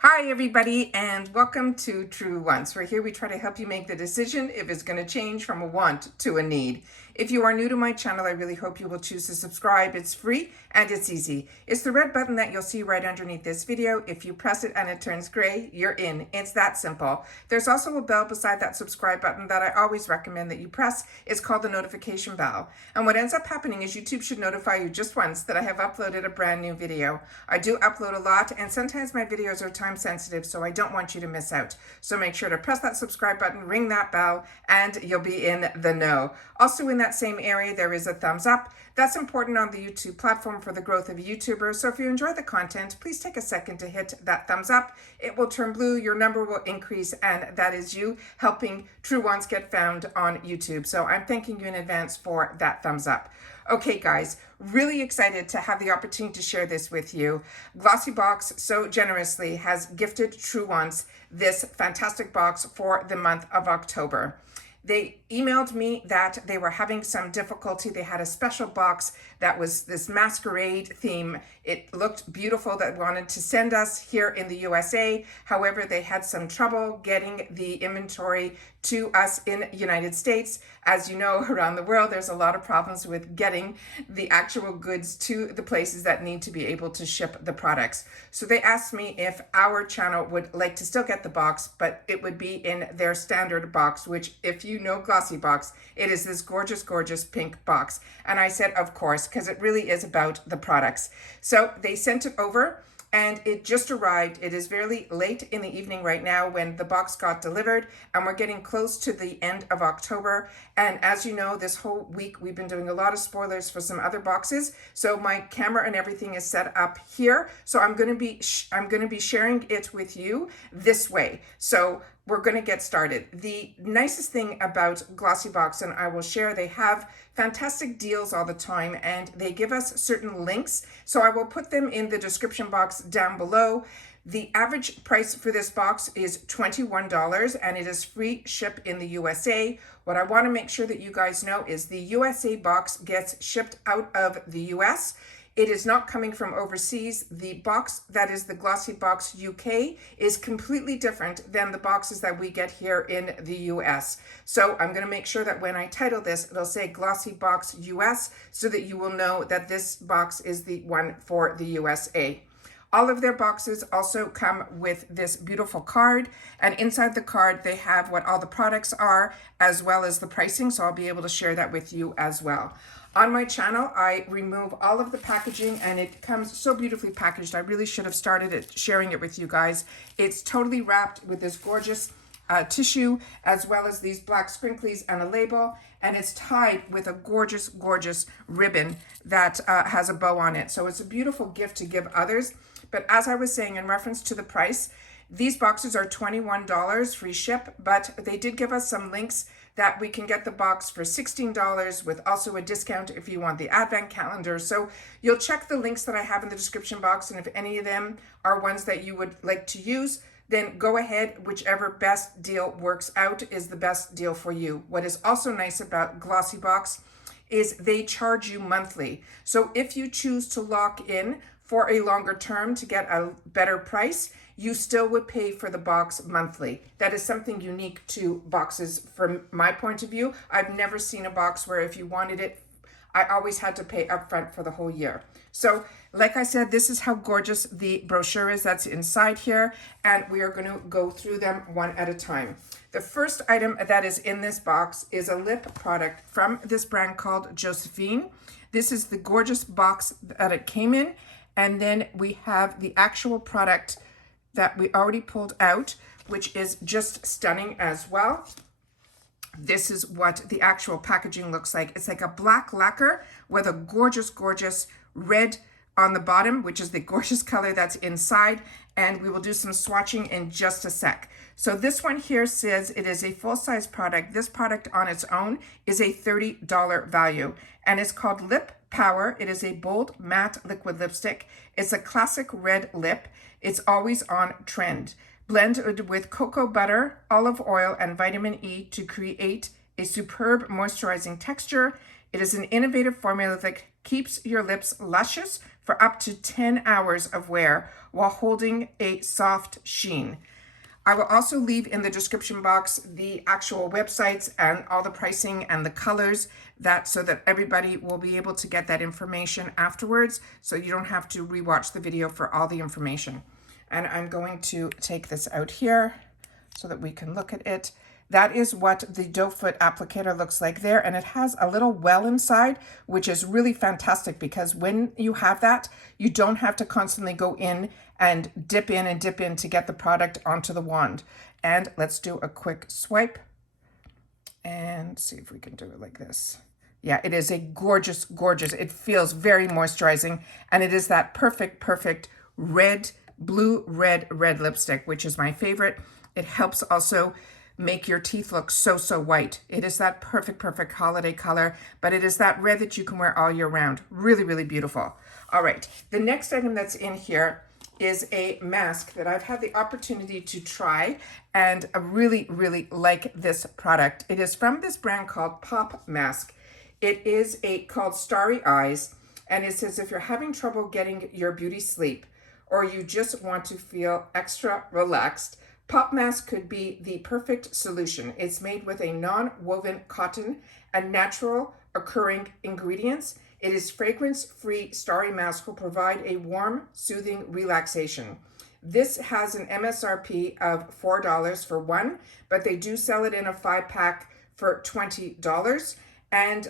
Hi everybody, and welcome to True Wants. Where here we try to help you make the decision if it's going to change from a want to a need. If you are new to my channel, I really hope you will choose to subscribe. It's free and it's easy. It's the red button that you'll see right underneath this video. If you press it and it turns gray, you're in. It's that simple. There's also a bell beside that subscribe button that I always recommend that you press. It's called the notification bell. And what ends up happening is YouTube should notify you just once that I have uploaded a brand new video. I do upload a lot, and sometimes my videos are time sensitive, so I don't want you to miss out. So make sure to press that subscribe button, ring that bell, and you'll be in the know. Also in that same area, there is a thumbs up. That's important on the YouTube platform for the growth of YouTubers. So if you enjoy the content, please take a second to hit that thumbs up. It will turn blue, your number will increase, and that is you helping True Wants get found on YouTube. So I'm thanking you in advance for that thumbs up. Okay, guys, really excited to have the opportunity to share this with you. GlossyBox so generously has gifted True Wants this fantastic box for the month of October. They emailed me that they were having some difficulty. They had a special box that was this masquerade theme. It looked beautiful, that wanted to send us here in the USA. However, they had some trouble getting the inventory to us in United States. As you know, around the world, there's a lot of problems with getting the actual goods to the places that need to be able to ship the products. So they asked me if our channel would like to still get the box, but it would be in their standard box, which if you know GlossyBox, it is this gorgeous, gorgeous pink box. And I said, of course, because it really is about the products. So they sent it over, and it just arrived. It is very late in the evening right now when the box got delivered, and we're getting close to the end of October. And as you know, this whole week we've been doing a lot of spoilers for some other boxes. So my camera and everything is set up here. So I'm going to be sharing it with you this way. So we're going to get started. The nicest thing about GlossyBox, and I will share, they have fantastic deals all the time, and they give us certain links. So I will put them in the description box down below. The average price for this box is $21, and it is free ship in the USA. What I want to make sure that you guys know is the USA box gets shipped out of the US. It is not coming from overseas. The box that is the GlossyBox UK is completely different than the boxes that we get here in the US. So I'm going to make sure that when I title this, it'll say GlossyBox US, so that you will know that this box is the one for the USA. All of their boxes also come with this beautiful card, and inside the card they have what all the products are as well as the pricing, so I'll be able to share that with you as well. On my channel, I remove all of the packaging, and it comes so beautifully packaged. I really should have started sharing it with you guys. It's totally wrapped with this gorgeous tissue, as well as these black sprinklies and a label, and it's tied with a gorgeous, gorgeous ribbon that has a bow on it. So it's a beautiful gift to give others. But as I was saying, in reference to the price, these boxes are $21 free ship, but they did give us some links that we can get the box for $16 with also a discount if you want the advent calendar. So you'll check the links that I have in the description box, and if any of them are ones that you would like to use, then go ahead. Whichever best deal works out is the best deal for you. What is also nice about GlossyBox is they charge you monthly. So if you choose to lock in for a longer term to get a better price, you still would pay for the box monthly. That is something unique to boxes from my point of view. I've never seen a box where if you wanted it, I always had to pay upfront for the whole year. So like I said, this is how gorgeous the brochure is that's inside here, and we are going to go through them one at a time. The first item that is in this box is a lip product from this brand called Josephine. This is the gorgeous box that it came in, and then we have the actual product that we already pulled out, which is just stunning as well. This is what the actual packaging looks like. It's like a black lacquer with a gorgeous, gorgeous red on the bottom, which is the gorgeous color that's inside. And we will do some swatching in just a sec. So this one here says it is a full-size product. This product on its own is a $30 value, and it's called Lip Power. It is a bold matte liquid lipstick. It's a classic red lip. It's always on trend. Blended with cocoa butter, olive oil, and vitamin E to create a superb moisturizing texture. It is an innovative formula that keeps your lips luscious for up to 10 hours of wear while holding a soft sheen. I will also leave in the description box the actual websites and all the pricing and the colors, so that everybody will be able to get that information afterwards, so you don't have to rewatch the video for all the information. And I'm going to take this out here so that we can look at it. That is what the doe foot applicator looks like there, and it has a little well inside, which is really fantastic because when you have that, you don't have to constantly go in and dip in to get the product onto the wand. And let's do a quick swipe and see if we can do it like this. Yeah, it is a gorgeous, gorgeous, it feels very moisturizing, and it is that perfect red, blue, red lipstick, which is my favorite. It helps also make your teeth look so white. It is that perfect holiday color, but it is that red that you can wear all year round. Really beautiful. All right, the next item that's in here is a mask that I've had the opportunity to try, and I really like this product. It is from this brand called Popmask. It is called Starry Eyes, and it says if you're having trouble getting your beauty sleep, or you just want to feel extra relaxed, Popmask could be the perfect solution. It's made with a non-woven cotton and natural occurring ingredients. It is fragrance-free. Starry Mask will provide a warm, soothing relaxation. This has an MSRP of $4 for one, but they do sell it in a 5-pack for $20. And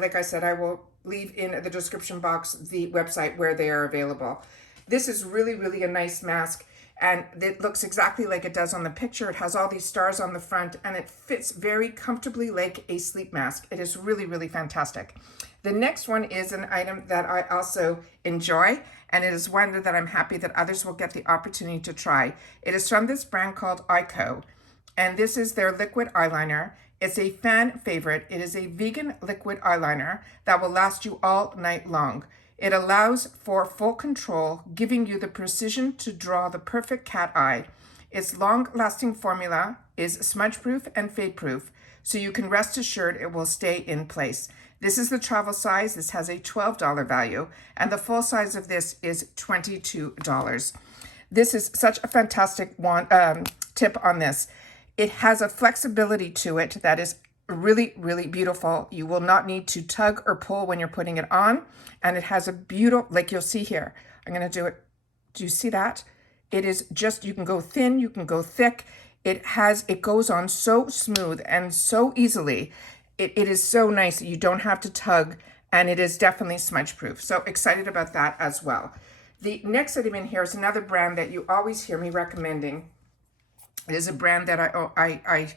like I said, I will leave in the description box the website where they are available. This is really a nice mask, and it looks exactly like it does on the picture. It has all these stars on the front, and it fits very comfortably like a sleep mask. It is really fantastic. The next one is an item that I also enjoy, and it is one that I'm happy that others will get the opportunity to try. It is from this brand called EYEKO, and this is their liquid eyeliner. It's a fan favorite. It is a vegan liquid eyeliner that will last you all night long. It allows for full control, giving you the precision to draw the perfect cat eye. Its long-lasting formula is smudge-proof and fade-proof, so you can rest assured it will stay in place. This is the travel size. This has a $12 value, and the full size of this is $22. This is such a fantastic tip on this. It has a flexibility to it that is really beautiful. You will not need to tug or pull when you're putting it on, and it has a beautiful, like you'll see here. I'm going to do it. Do you see that? It is just, you can go thin, you can go thick. It goes on so smooth and so easily. It is so nice that you don't have to tug, and it is definitely smudge proof. So excited about that as well. The next item in here is another brand that you always hear me recommending. It is a brand that I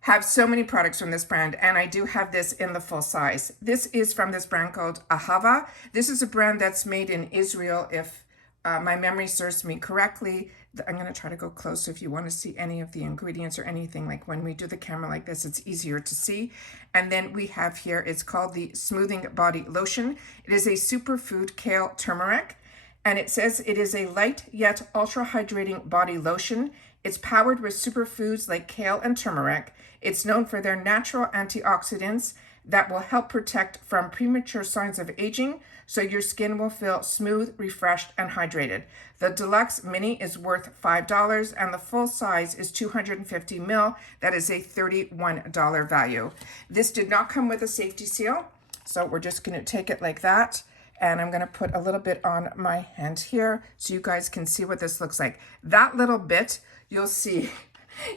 have so many products from this brand, and I do have this in the full size. This is from this brand called Ahava. This is a brand that's made in Israel, if my memory serves me correctly. I'm going to try to go close, so if you want to see any of the ingredients or anything, like when we do the camera like this, it's easier to see. And then we have here, it's called the Smoothing Body Lotion. It is a superfood kale turmeric, and it says it is a light yet ultra hydrating body lotion. It's powered with superfoods like kale and turmeric. It's known for their natural antioxidants that will help protect from premature signs of aging, so your skin will feel smooth, refreshed, and hydrated. The Deluxe Mini is worth $5, and the full size is 250 ml. That is a $31 value. This did not come with a safety seal, so we're just going to take it like that. And I'm going to put a little bit on my hand here so you guys can see what this looks like. That little bit, you'll see,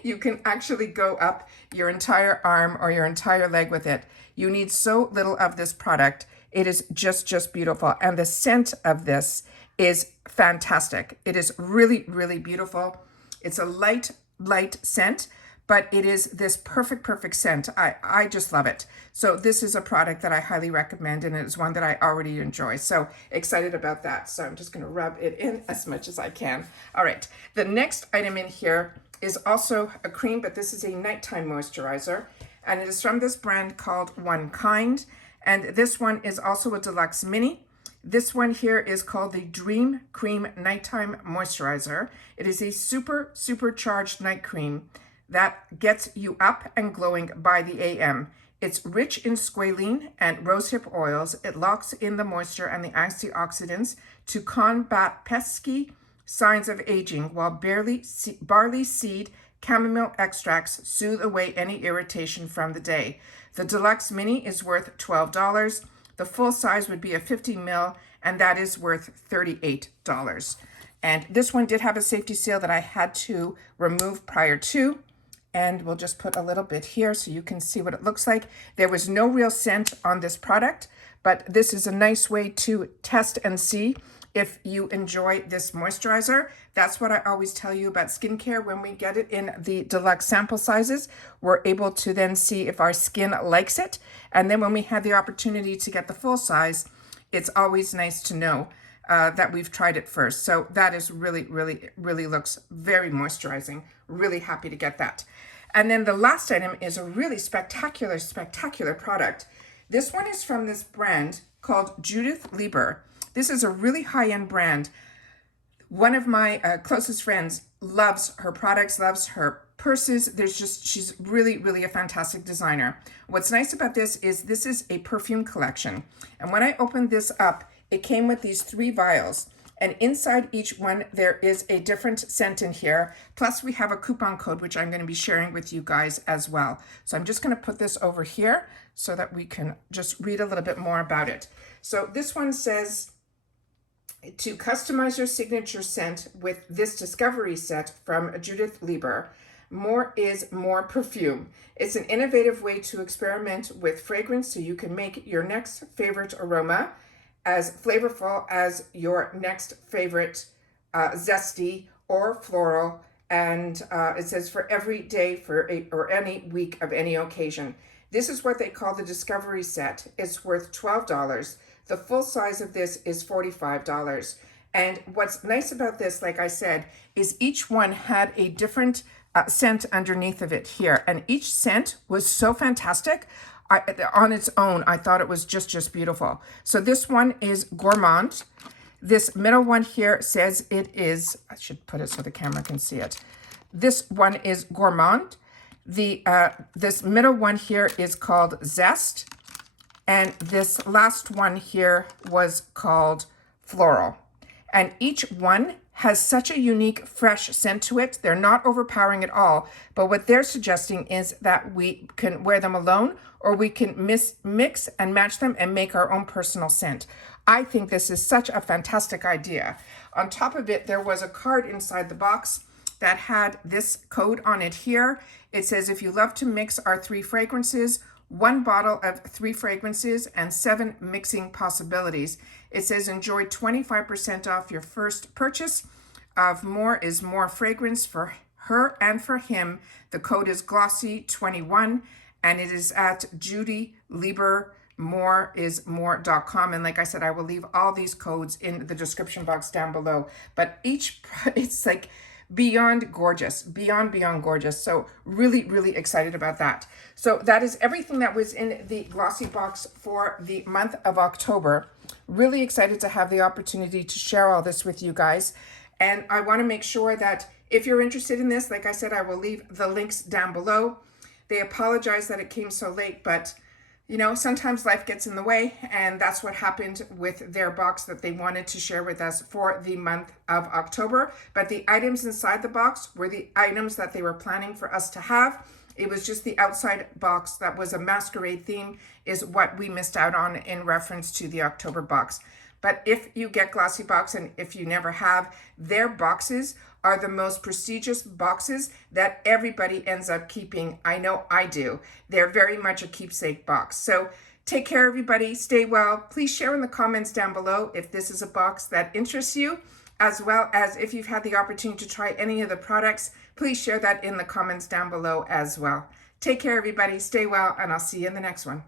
you can actually go up your entire arm or your entire leg with it. You need so little of this product. It is just beautiful. And the scent of this is fantastic. It is really beautiful. It's a light scent, but it is this perfect scent. I just love it. So this is a product that I highly recommend, and it is one that I already enjoy. So excited about that. So I'm just going to rub it in as much as I can. All right. The next item in here is also a cream, but this is a nighttime moisturizer, and it is from this brand called ONEKIND. And this one is also a Deluxe Mini. This one here is called the Dream Cream Nighttime Moisturizer. It is a supercharged night cream that gets you up and glowing by the AM. It's rich in squalene and rosehip oils. It locks in the moisture and the antioxidants to combat pesky signs of aging, while barley seed chamomile extracts soothe away any irritation from the day. The Deluxe Mini is worth $12. The full size would be a 50 ml, and that is worth $38. And this one did have a safety seal that I had to remove prior to. And we'll just put a little bit here so you can see what it looks like. There was no real scent on this product, but this is a nice way to test and see if you enjoy this moisturizer. That's what I always tell you about skincare. When we get it in the deluxe sample sizes, we're able to then see if our skin likes it. And then when we have the opportunity to get the full size, it's always nice to know that we've tried it first. So that is really looks very moisturizing. Really happy to get that. And then the last item is a really spectacular product. This one is from this brand called Judith Lieber. This is a really high-end brand. One of my closest friends loves her products, loves her purses. She's really a fantastic designer. What's nice about this is a perfume collection. And when I opened this up, it came with these 3 vials. And inside each one, there is a different scent in here. Plus, we have a coupon code, which I'm going to be sharing with you guys as well. So I'm just going to put this over here so that we can just read a little bit more about it. So this one says, to customize your signature scent with this discovery set from Judith Lieber, more is more perfume. It's an innovative way to experiment with fragrance so you can make your next favorite aroma as flavorful as your next favorite zesty or floral. And it says for every day or any week of any occasion. This is what they call the discovery set. It's worth $12. The full size of this is $45. And what's nice about this, like I said, is each one had a different scent underneath of it here. And each scent was so fantastic. On its own, I thought it was just beautiful. So this one is Gourmand. This middle one here says it is, I should put it so the camera can see it. This one is Gourmand. This middle one here is called Zest. And this last one here was called Floral. And each one has such a unique, fresh scent to it. They're not overpowering at all. But what they're suggesting is that we can wear them alone, or we can mix and match them and make our own personal scent. I think this is such a fantastic idea. On top of it, there was a card inside the box that had this code on it here. It says, if you love to mix our 3 fragrances, 1 bottle of 3 fragrances and 7 mixing possibilities. It says enjoy 25% off your first purchase of More is More fragrance for her and for him. The code is Glossy21 and it is at Judith Lieber moreismore.com. And like I said, I will leave all these codes in the description box down below. But it's like beyond gorgeous, beyond gorgeous. So really excited about that. So that is everything that was in the Glossy box for the month of October. Really excited to have the opportunity to share all this with you guys. And I want to make sure that if you're interested in this, like I said, I will leave the links down below. They apologize that it came so late, but you know, sometimes life gets in the way, and that's what happened with their box that they wanted to share with us for the month of October. But the items inside the box were the items that they were planning for us to have. It was just the outside box that was a masquerade theme is what we missed out on in reference to the October box. But if you get GlossyBox, and if you never have, their boxes are the most prestigious boxes that everybody ends up keeping. I know I do. They're very much a keepsake box. So take care, everybody. Stay well. Please share in the comments down below if this is a box that interests you, as well as if you've had the opportunity to try any of the products. Please share that in the comments down below as well. Take care, everybody. Stay well, and I'll see you in the next one.